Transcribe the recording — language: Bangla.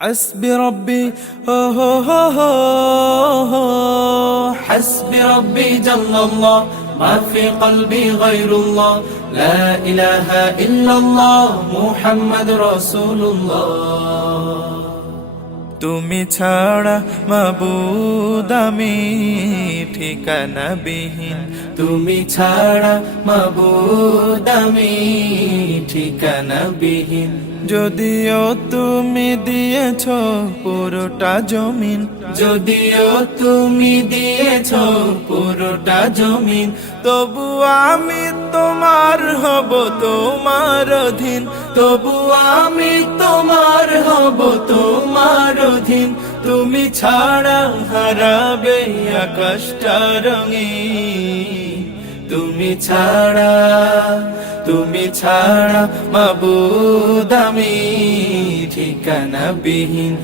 حسبي ربي حسبي ربي جل الله ما في قلبي غير الله لا إله إلا الله محمد رسول الله তুমি ছাড়া মাবুদ আমি ঠিকানা বিহীন তুমি ছাড়া মাবুদ আমি ঠিকানা বিহীন যদিও তুমি দিয়েছ পুরোটা জমিন যদিও তুমি দিয়েছ পুরোটা জমিন তবু আমি তোমার হব তোমার অধীন তবু আমি তোমার হব তোমার অধীন তুমি ছাড়া হারাবে আকাশটা রঙিন তুমি ছাড়া মাবুদ আমি ঠিকানা বিহীন